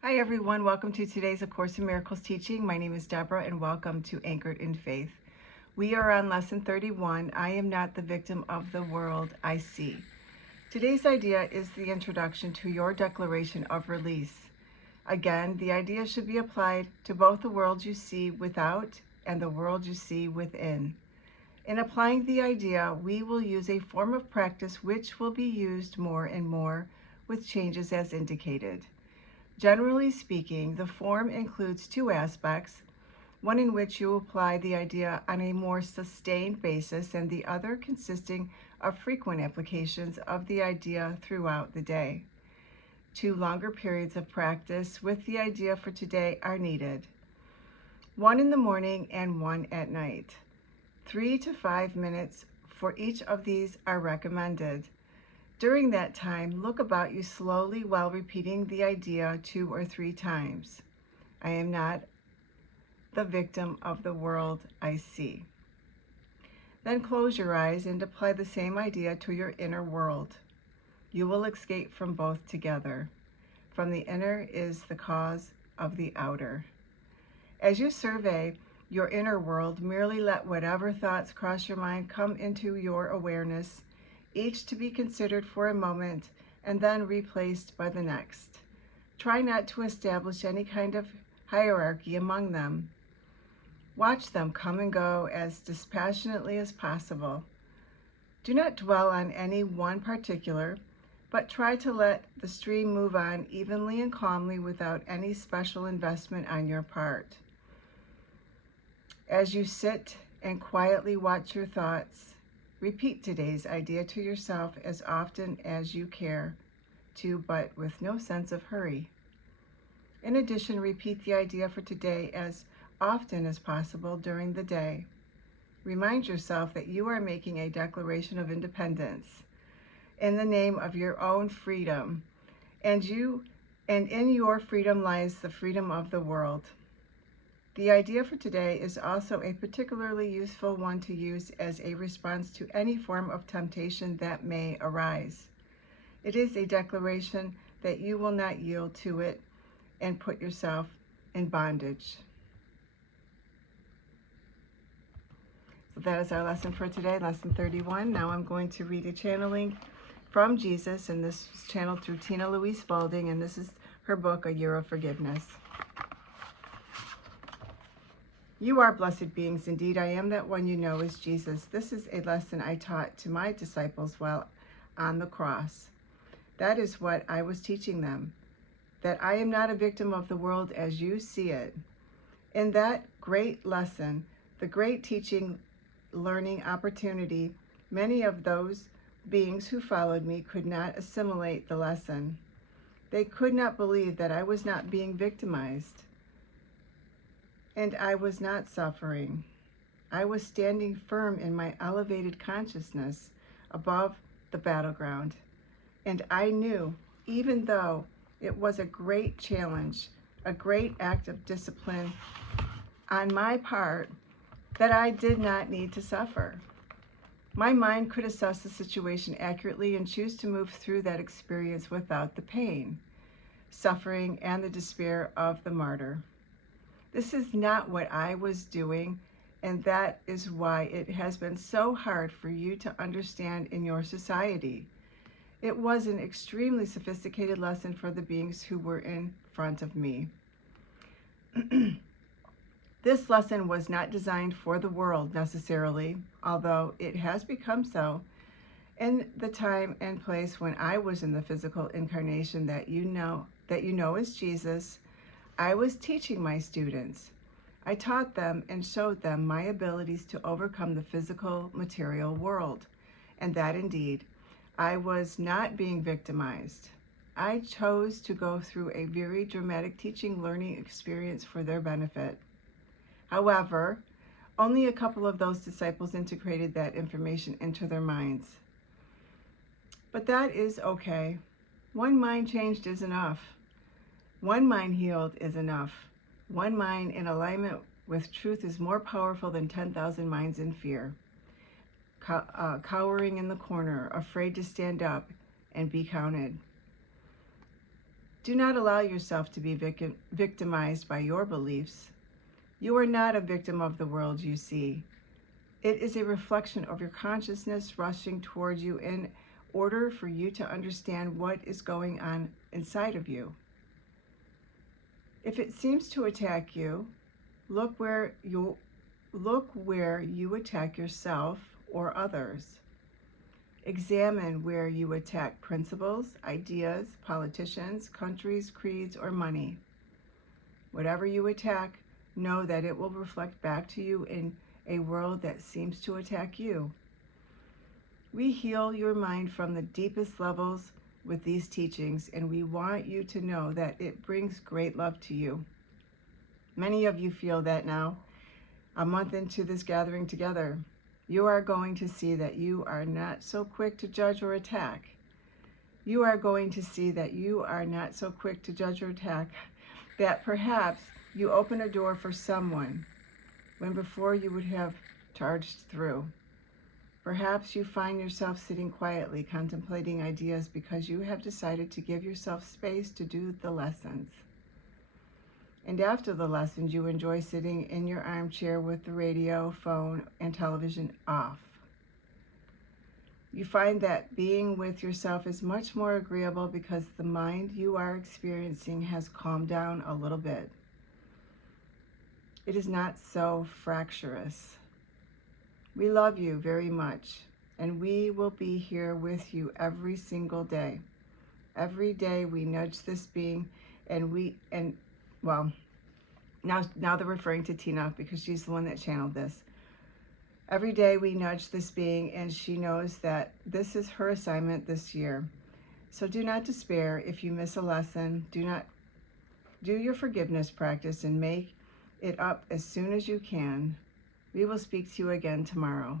Hi everyone, welcome to today's A Course in Miracles teaching. My name is Deborah and welcome to Anchored in Faith. We are on lesson 31, I am not the victim of the world I see. Today's idea is the introduction to your declaration of release. Again, the idea should be applied to both the world you see without and the world you see within. In applying the idea, we will use a form of practice which will be used more and more with changes as indicated. Generally speaking, the form includes two aspects, one in which you apply the idea on a more sustained basis and the other consisting of frequent applications of the idea throughout the day. 2 longer periods of practice with the idea for today are needed, 1 in the morning and 1 at night. 3 to 5 minutes for each of these are recommended. During that time, look about you slowly while repeating the idea 2 or 3 times. I am not the victim of the world I see. Then close your eyes and apply the same idea to your inner world. You will escape from both together. From the inner is the cause of the outer. As you survey your inner world, merely let whatever thoughts cross your mind come into your awareness, each to be considered for a moment and then replaced by the next. Try not to establish any kind of hierarchy among them. Watch them come and go as dispassionately as possible. Do not dwell on any one particular, but try to let the stream move on evenly and calmly without any special investment on your part. As you sit and quietly watch your thoughts, repeat today's idea to yourself as often as you care to, but with no sense of hurry. In addition, repeat the idea for today as often as possible during the day. Remind yourself that you are making a declaration of independence in the name of your own freedom, and in your freedom lies the freedom of the world. The idea for today is also a particularly useful one to use as a response to any form of temptation that may arise. It is a declaration that you will not yield to it and put yourself in bondage. So that is our lesson for today, lesson 31. Now I'm going to read a channeling from Jesus, and this was channeled through Tina Louise Spalding, and this is her book, A Year of Forgiveness. You are blessed beings. Indeed, I am that one you know is Jesus. This is a lesson I taught to my disciples while on the cross. That is what I was teaching them, that I am not a victim of the world as you see it. In that great lesson, the great teaching, learning opportunity, many of those beings who followed me could not assimilate the lesson. They could not believe that I was not being victimized. And I was not suffering. I was standing firm in my elevated consciousness above the battleground. And I knew, even though it was a great challenge, a great act of discipline on my part, that I did not need to suffer. My mind could assess the situation accurately and choose to move through that experience without the pain, suffering, and the despair of the martyr. This is not what I was doing, and that is why it has been so hard for you to understand in your society. It was an extremely sophisticated lesson for the beings who were in front of me. This lesson was not designed for the world necessarily, although it has become so in the time and place when I was in the physical incarnation that you know is Jesus. I was teaching my students. I taught them and showed them my abilities to overcome the physical material world, and that indeed, I was not being victimized. I chose to go through a very dramatic teaching learning experience for their benefit. However, only a couple of those disciples integrated that information into their minds. But that is okay. One mind changed is enough. One mind healed is enough. One mind in alignment with truth is more powerful than 10,000 minds in fear, cowering in the corner, afraid to stand up and be counted. Do not allow yourself to be victimized by your beliefs. You are not a victim of the world you see. It is a reflection of your consciousness rushing toward you in order for you to understand what is going on inside of you. If it seems to attack you, look where you attack yourself or others. Examine where you attack principles, ideas, politicians, countries, creeds, or money. Whatever you attack, know that it will reflect back to you in a world that seems to attack you. We heal your mind from the deepest levels with these teachings, and we want you to know that it brings great love to you. Many of you feel that now, a month into this gathering together. You are going to see that you are not so quick to judge or attack. You are going to see that you are not so quick to judge or attack, that perhaps you open a door for someone when before you would have charged through. Perhaps you find yourself sitting quietly contemplating ideas because you have decided to give yourself space to do the lessons. And after the lessons, you enjoy sitting in your armchair with the radio, phone, and television off. You find that being with yourself is much more agreeable because the mind you are experiencing has calmed down a little bit. It is not so fractious. We love you very much, and we will be here with you every single day. Every day we nudge this being, now they're referring to Tina because she's the one that channeled this. Every day we nudge this being, and she knows that this is her assignment this year. So do not despair if you miss a lesson. Do your forgiveness practice and make it up as soon as you can. We will speak to you again tomorrow.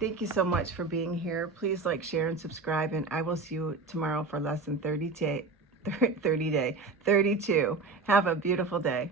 Thank you so much for being here. Please like, share, and subscribe, and I will see you tomorrow for lesson 32. Have a beautiful day.